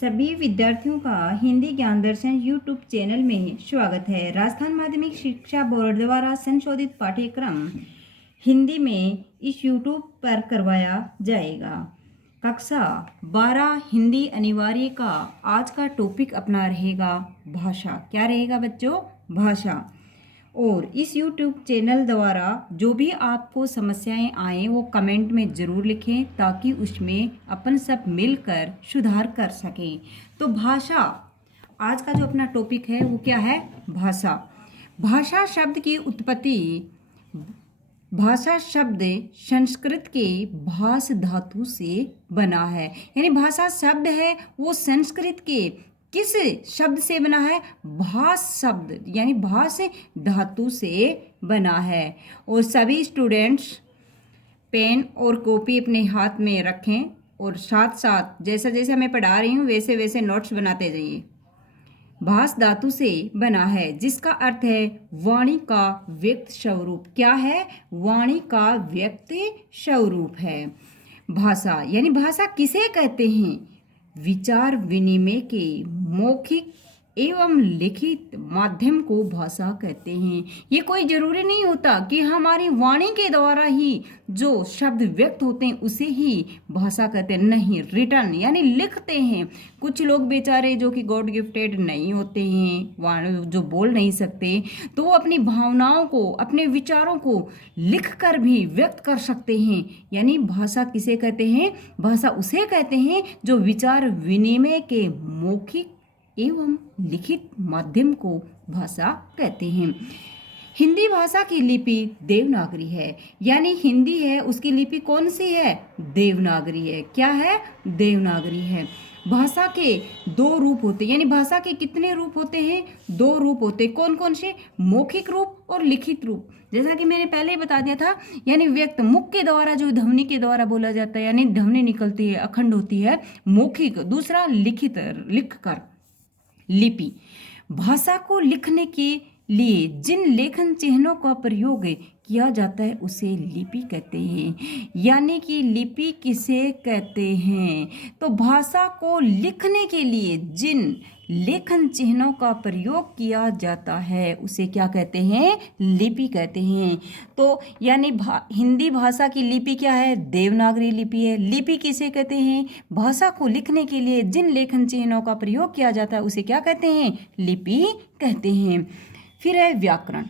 सभी विद्यार्थियों का हिंदी ज्ञान दर्शन यूट्यूब चैनल में स्वागत है। राजस्थान माध्यमिक शिक्षा बोर्ड द्वारा संशोधित पाठ्यक्रम हिंदी में इस यूट्यूब पर करवाया जाएगा। कक्षा 12 हिंदी अनिवार्य का आज का टॉपिक अपना रहेगा भाषा। क्या रहेगा बच्चों? भाषा। और इस YouTube चैनल द्वारा जो भी आपको समस्याएं आए वो कमेंट में ज़रूर लिखें ताकि उसमें अपन सब मिलकर सुधार कर सकें। तो भाषा, आज का जो अपना टॉपिक है वो क्या है? भाषा। भाषा शब्द की उत्पत्ति, भाषा शब्द संस्कृत के भाष धातु से बना है। यानी भाषा शब्द है वो संस्कृत के किस शब्द से बना है? भाष शब्द यानी भाष धातु से बना है। और सभी स्टूडेंट्स पेन और कॉपी अपने हाथ में रखें और साथ साथ जैसा जैसा मैं पढ़ा रही हूँ वैसे वैसे नोट्स बनाते जाइए। भाष धातु से बना है जिसका अर्थ है वाणी का व्यक्त स्वरूप। क्या है? वाणी का व्यक्त स्वरूप है। भाषा यानी भाषा किसे कहते हैं? विचार विनिमय के मौखिक एवं लिखित माध्यम को भाषा कहते हैं। ये कोई जरूरी नहीं होता कि हमारी वाणी के द्वारा ही जो शब्द व्यक्त होते हैं उसे ही भाषा कहते हैं। नहीं, रिटर्न यानी लिखते हैं। कुछ लोग बेचारे जो कि गॉड गिफ्टेड नहीं होते हैं, जो बोल नहीं सकते, तो वो अपनी भावनाओं को, अपने विचारों को लिख कर भी व्यक्त कर सकते हैं। यानी भाषा किसे कहते हैं? भाषा उसे कहते हैं जो विचार विनिमय के मौखिक एवं लिखित माध्यम को भाषा कहते हैं। हिंदी भाषा की लिपि देवनागरी है। यानी हिंदी है उसकी लिपि कौन सी है? देवनागरी है। क्या है? देवनागरी है। भाषा के दो रूप होते हैं। यानी भाषा के कितने रूप होते हैं? दो रूप होते हैं। कौन कौन से? मौखिक रूप और लिखित रूप। जैसा कि मैंने पहले ही बता दिया था, यानी व्यक्त मुख के द्वारा जो ध्वनि के द्वारा बोला जाता है, यानी ध्वनि निकलती है, अखंड होती है, मौखिक। दूसरा लिखित, लिख कर, लिपि। भाषा को लिखने के लिए जिन लेखन चिन्हों का प्रयोग किया जाता है उसे लिपि कहते हैं। यानी कि लिपि किसे कहते हैं? तो भाषा को लिखने के लिए जिन लेखन चिन्हों का प्रयोग किया जाता है उसे क्या कहते हैं? लिपि कहते हैं। तो यानी हिंदी भाषा की लिपि क्या है? देवनागरी लिपि है। लिपि किसे कहते हैं? भाषा को लिखने के लिए जिन लेखन चिन्हों का प्रयोग किया जाता है उसे क्या कहते हैं? लिपि कहते हैं। फिर है व्याकरण।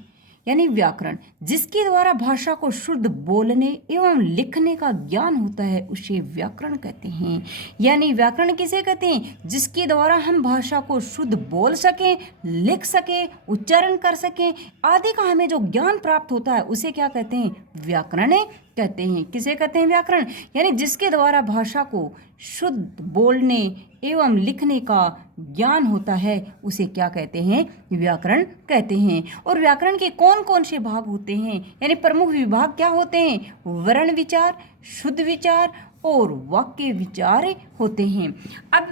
यानी व्याकरण जिसके द्वारा भाषा को शुद्ध बोलने एवं लिखने का ज्ञान होता है उसे व्याकरण कहते हैं। यानी व्याकरण किसे कहते हैं? जिसके द्वारा हम भाषा को शुद्ध बोल सकें, लिख सकें, उच्चारण कर सकें आदि का हमें जो ज्ञान प्राप्त होता है उसे क्या कहते हैं? व्याकरण कहते हैं। किसे कहते हैं? व्याकरण। यानी जिसके द्वारा भाषा को शुद्ध बोलने एवं लिखने का ज्ञान होता है उसे क्या कहते हैं? व्याकरण कहते हैं। और व्याकरण के कौन कौन से भाग होते हैं? यानी प्रमुख विभाग क्या होते हैं? वर्ण विचार, शुद्ध विचार और वाक्य विचार होते हैं। अब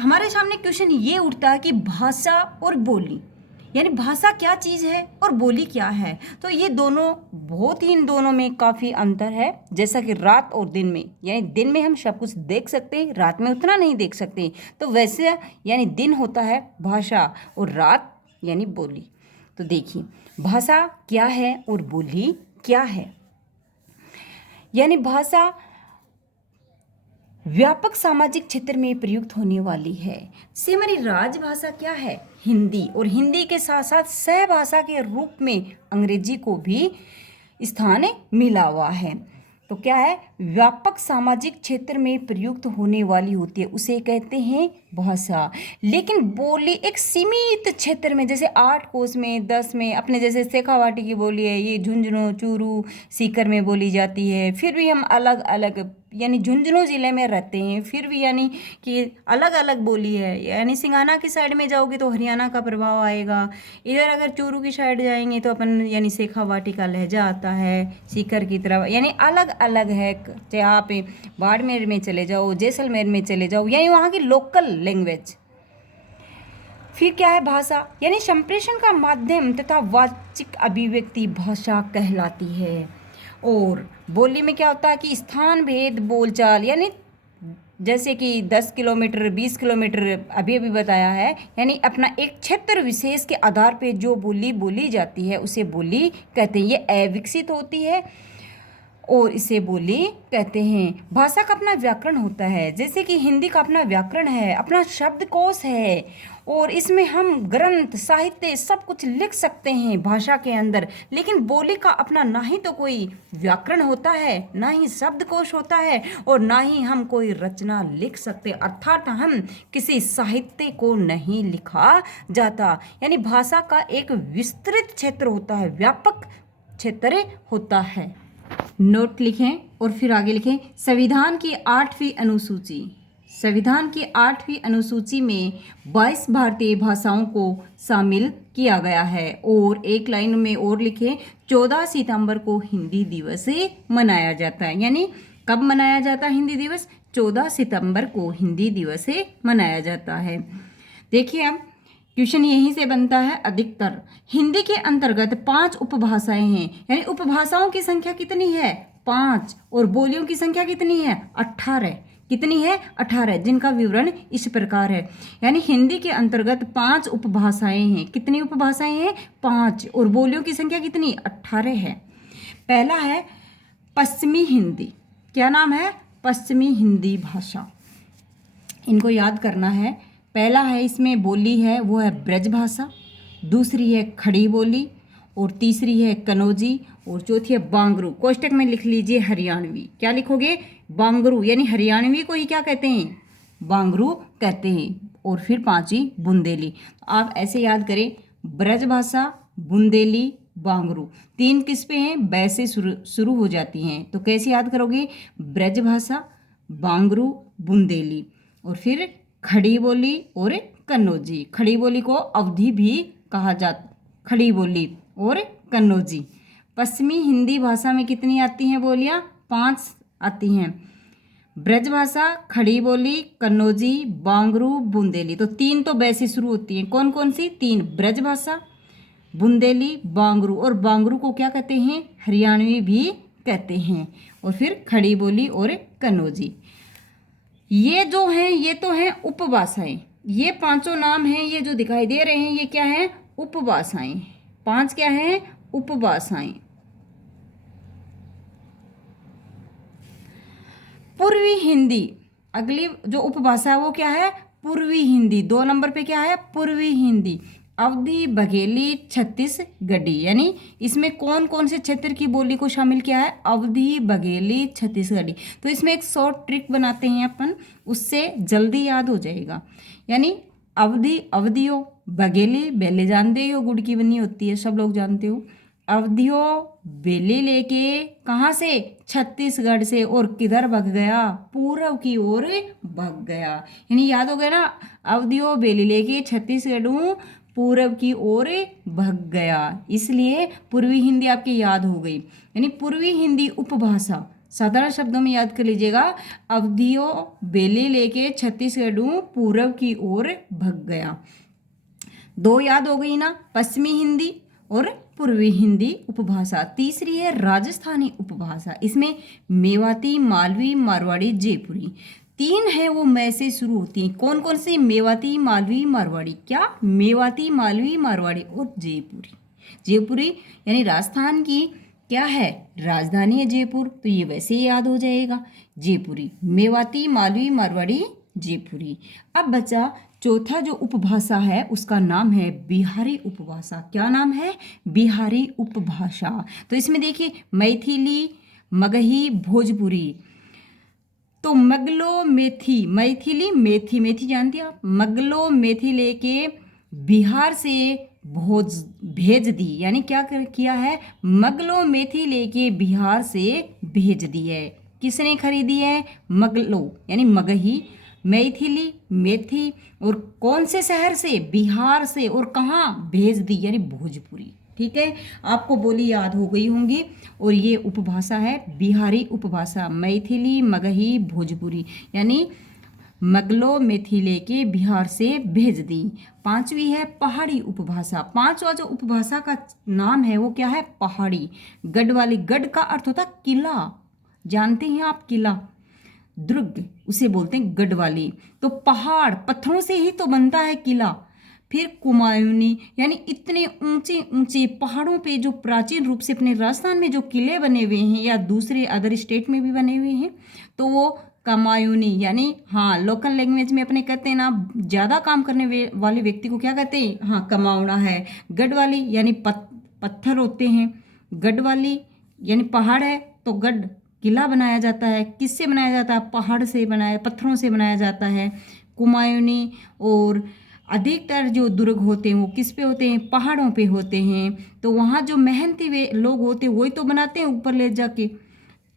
हमारे सामने क्वेश्चन ये उठता है कि भाषा और बोली, यानी भाषा क्या चीज़ है और बोली क्या है? तो ये दोनों बहुत ही, इन दोनों में काफ़ी अंतर है। जैसा कि रात और दिन में, यानी दिन में हम सब कुछ देख सकते हैं, रात में उतना नहीं देख सकते। तो वैसे यानी दिन होता है भाषा और रात यानी बोली। तो देखिए भाषा क्या है और बोली क्या है। यानी भाषा व्यापक सामाजिक क्षेत्र में प्रयुक्त होने वाली है। से हमारी राजभाषा क्या है? हिंदी। और हिंदी के साथ साथ सहभाषा के रूप में अंग्रेजी को भी स्थान मिला हुआ है। तो क्या है? व्यापक सामाजिक क्षेत्र में प्रयुक्त होने वाली होती है उसे कहते हैं भाषा। लेकिन बोली एक सीमित क्षेत्र में, जैसे 8 कोस में, 10 में, अपने जैसे शेखावाटी की बोली है, ये झुंझुनू, चूरू, सीकर में बोली जाती है। फिर भी हम अलग अलग, यानी झुंझुनू ज़िले में रहते हैं फिर भी यानी कि अलग अलग बोली है। यानी सिंगाना की साइड में जाओगे तो हरियाणा का प्रभाव आएगा। इधर अगर चूरू की साइड जाएंगे तो अपन यानी शेखावाटी का लहजा आता है, सीकर की तरफ, यानी अलग अलग है। चाहे आप बाड़मेर में चले जाओ, जैसलमेर में चले जाओ, यानी वहाँ की लोकल लैंग्वेज। फिर क्या है? भाषा यानी संप्रेषण का माध्यम तथा वाचिक अभिव्यक्ति भाषा कहलाती है। और बोली में क्या होता है कि स्थान भेद बोलचाल, यानी जैसे कि 10 किलोमीटर, 20 किलोमीटर अभी अभी बताया है, यानी अपना एक क्षेत्र विशेष के आधार पे जो बोली बोली जाती है उसे बोली कहते हैं। ये अविकसित होती है और इसे बोली कहते हैं। भाषा का अपना व्याकरण होता है, जैसे कि हिंदी का अपना व्याकरण है, अपना शब्दकोश है, और इसमें हम ग्रंथ, साहित्य सब कुछ लिख सकते हैं भाषा के अंदर। लेकिन बोली का अपना ना ही तो कोई व्याकरण होता है, ना ही शब्दकोश होता है, और ना ही हम कोई रचना लिख सकते, अर्थात हम किसी साहित्य को नहीं लिखा जाता। यानी भाषा का एक विस्तृत क्षेत्र होता है, व्यापक क्षेत्र होता है। नोट लिखें और फिर आगे लिखें। संविधान की 8वीं अनुसूची, संविधान की 8वीं अनुसूची में 22 भारतीय भाषाओं को शामिल किया गया है। और एक लाइन में और लिखें, 14 सितंबर को हिंदी दिवस मनाया जाता है। यानी कब मनाया जाता है हिंदी दिवस? 14 सितंबर को हिंदी दिवस मनाया जाता है। देखिए अब क्वेश्चन यहीं से बनता है। अधिकतर हिंदी के अंतर्गत 5 उपभाषाएं हैं, यानी उपभाषाओं की संख्या कितनी है? 5, और बोलियों की संख्या कितनी है? 18। कितनी है? 18, जिनका विवरण इस प्रकार है। यानी हिंदी के अंतर्गत 5 उपभाषाएं हैं। कितनी उपभाषाएं हैं? 5, और बोलियों की संख्या कितनी? 18 है। पहला है पश्चिमी हिंदी। क्या नाम है? पश्चिमी हिंदी भाषा। इनको याद करना है। पहला है, इसमें बोली है वो है ब्रज भाषा, दूसरी है खड़ी बोली, और तीसरी है कनौजी, और चौथी है बांगरू। कोष्टक में लिख लीजिए हरियाणवी। क्या लिखोगे? बांगरू, यानी हरियाणवी को ही क्या कहते हैं? बांगरू कहते हैं। और फिर 5वीं बुंदेली। आप ऐसे याद करें, ब्रज भाषा, बुंदेली, बांगरू। 3 किस पे हैं? बै से शुरू हो जाती हैं। तो कैसे याद करोगे? ब्रज भाषा, बांगरू, बुंदेली, और फिर खड़ी बोली और कन्नौजी। खड़ी बोली को अवधी भी कहा जाता, खड़ी बोली और कन्नौजी। पश्चिमी हिंदी भाषा में कितनी आती हैं बोलियां? 5 आती हैं। ब्रज भाषा, खड़ी बोली, कन्नौजी, बांगरू, बुंदेली। तो 3 तो वैसे शुरू होती हैं। कौन कौन सी? 3, ब्रज भाषा, बुंदेली, बांगरू। और बांगरू को क्या कहते हैं? हरियाणवी भी कहते हैं। और फिर खड़ी बोली और कन्नौजी। ये जो हैं, ये तो हैं उपभाषाएं। ये 5 नाम हैं, ये जो दिखाई दे रहे हैं, ये क्या हैं? उपभाषाएं। 5 क्या हैं? उपभाषाएं। पूर्वी हिंदी, अगली जो उपभाषा है वो क्या है? पूर्वी हिंदी। 2 नंबर पे क्या है? पूर्वी हिंदी। अवधी, बघेली, छत्तीसगढ़ी। यानी इसमें कौन कौन से क्षेत्र की बोली को शामिल किया है? अवधी, बघेली, छत्तीसगढ़ी। तो इसमें एक शॉर्ट ट्रिक बनाते हैं अपन, उससे जल्दी याद हो जाएगा। यानी अवधी, अवधियो, बघेली, बेले जानते हो, गुड़ की बनी होती है, सब लोग जानते हो। अवधियो बेले लेके कहाँ से? छत्तीसगढ़ से। और किधर भग गया? पूर्व की ओर भग गया। यानी याद हो गया ना? अवधियो बेले लेके छत्तीसगढ़ पूर्व की ओर भग गया, इसलिए पूर्वी हिंदी आपकी याद हो गई। यानी पूर्वी हिंदी उपभाषा, साधारण शब्दों में याद कर लीजिएगा, अवधियों बेले लेके छत्तीसगढ़ पूर्व की ओर भग गया। 2 याद हो गई ना? पश्चिमी हिंदी और पूर्वी हिंदी उपभाषा। तीसरी है राजस्थानी उपभाषा। इसमें मेवाती, मालवी, मारवाड़ी, जयपुरी। 3 है वो मैं से शुरू होती हैं। कौन कौन सी? मेवाती, मालवी, मारवाड़ी। क्या? मेवाती, मालवी, मारवाड़ी और जयपुरी। जयपुरी यानी राजस्थान की क्या है? राजधानी है जयपुर, तो ये वैसे ही याद हो जाएगा, जयपुरी। मेवाती, मालवी, मारवाड़ी, जयपुरी। अब बचा चौथा जो उपभाषा है, उसका नाम है बिहारी उपभाषा। क्या नाम है? बिहारी उपभाषा। तो इसमें देखिए मैथिली, मगही, भोजपुरी। तो मगलो मेथी, मैथिली, मेथी, मेथी जानती हैं आप? मगलो मेथी लेके बिहार से भेज दी। यानी क्या किया है? मगलो मेथी लेके बिहार से भेज दी है। किसने खरीदी है? मगलो यानी मगही, मैथिली, मेथी, और कौन से शहर से? बिहार से। और कहाँ भेज दी? यानी भोजपुरी। ठीक है, आपको बोली याद हो गई होंगी। और ये उपभाषा है बिहारी उपभाषा, मैथिली, मगही, भोजपुरी। यानी मगलो मेथी लेके बिहार से भेज दी। 5वीं है पहाड़ी उपभाषा। 5वां जो उपभाषा का नाम है वो क्या है? पहाड़ी। गढ़ वाली, गढ़ का अर्थ होता है किला, जानते हैं आप? किला। दुर्ग उसे बोलते हैं गढ़वाली। तो पहाड़ पत्थरों से ही तो बनता है किला। फिर कुमायूनी यानी इतने ऊंचे ऊंचे पहाड़ों पे जो प्राचीन रूप से अपने राजस्थान में जो किले बने हुए हैं या दूसरे अदर स्टेट में भी बने हुए हैं तो वो कमायूनी यानी हाँ लोकल लैंग्वेज में अपने कहते हैं ना ज़्यादा काम करने वाले व्यक्ति को क्या कहते हैं, हाँ कमावना है। गढ़वाली यानी पत्थर होते हैं, गढ़वाली यानी पहाड़ है तो गढ़ किला बनाया जाता है। किससे बनाया जाता है, पहाड़ से बनाया, पत्थरों से बनाया जाता है। कुमायूनी और अधिकतर जो दुर्ग होते हैं वो किस पे होते हैं, पहाड़ों पे होते हैं। तो वहाँ जो मेहनती वे लोग होते हैं वही तो बनाते हैं ऊपर ले जाके।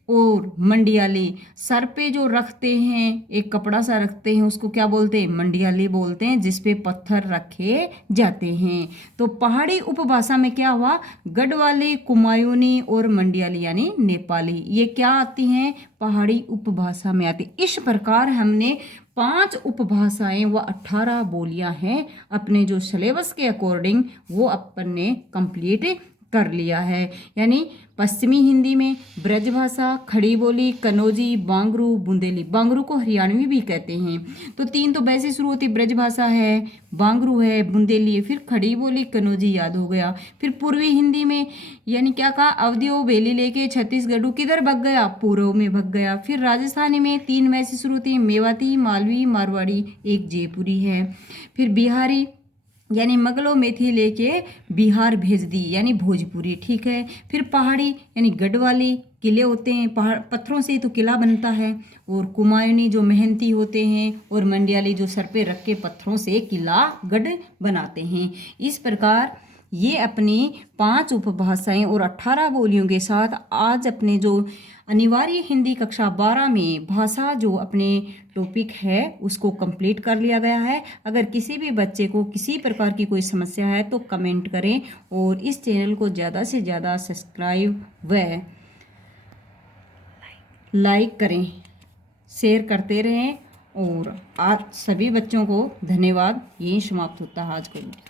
और मंडियाली सर पे जो रखते हैं एक कपड़ा सा रखते हैं उसको क्या बोलते हैं, मंडियाली बोलते हैं, जिस पे पत्थर रखे जाते हैं। तो पहाड़ी उपभाषा में क्या हुआ, गढ़वाली, कुमायूनी और मंडियाली यानी नेपाली, ये क्या आती हैं, पहाड़ी उपभाषा में आती। इस प्रकार हमने 5 उपभाषाएं व 18 बोलियां हैं अपने जो सिलेबस के अकॉर्डिंग वो अपन ने कंप्लीट कर लिया है। यानी पश्चिमी हिंदी में ब्रजभाषा, खड़ी बोली, कनौजी, बांगरू, बुंदेली। बांगरू को हरियाणवी भी कहते हैं। तो 3 तो वैसे शुरू होती, ब्रजभाषा है, बांगरू है, बुंदेली है, फिर खड़ी बोली, कनौजी याद हो गया। फिर पूर्वी हिंदी में यानी क्या कहा, अवधियो बेली लेके छत्तीसगढ़ किधर भग गया, पूर्व में भग गया। फिर राजस्थानी में 3 वैसे शुरू होती, मेवाती, मालवी, मारवाड़ी, एक जयपुरी है। फिर बिहारी यानी मगलो मेथी लेके बिहार भेज दी यानी भोजपुरी, ठीक है। फिर पहाड़ी यानी गढ़वाली, किले होते हैं पहाड़ पत्थरों से ही तो किला बनता है। और कुमायूनी जो मेहनती होते हैं, और मंडियाली जो सर पे रख के पत्थरों से किला गढ़ बनाते हैं। इस प्रकार ये अपनी 5 उपभाषाएं और 18 बोलियों के साथ आज अपने जो अनिवार्य हिंदी कक्षा 12 में भाषा जो अपने टॉपिक है उसको कंप्लीट कर लिया गया है। अगर किसी भी बच्चे को किसी प्रकार की कोई समस्या है तो कमेंट करें और इस चैनल को ज़्यादा से ज़्यादा सब्सक्राइब व लाइक करें, शेयर करते रहें। और आज सभी बच्चों को धन्यवाद। यही समाप्त होता है आज का वीडियो।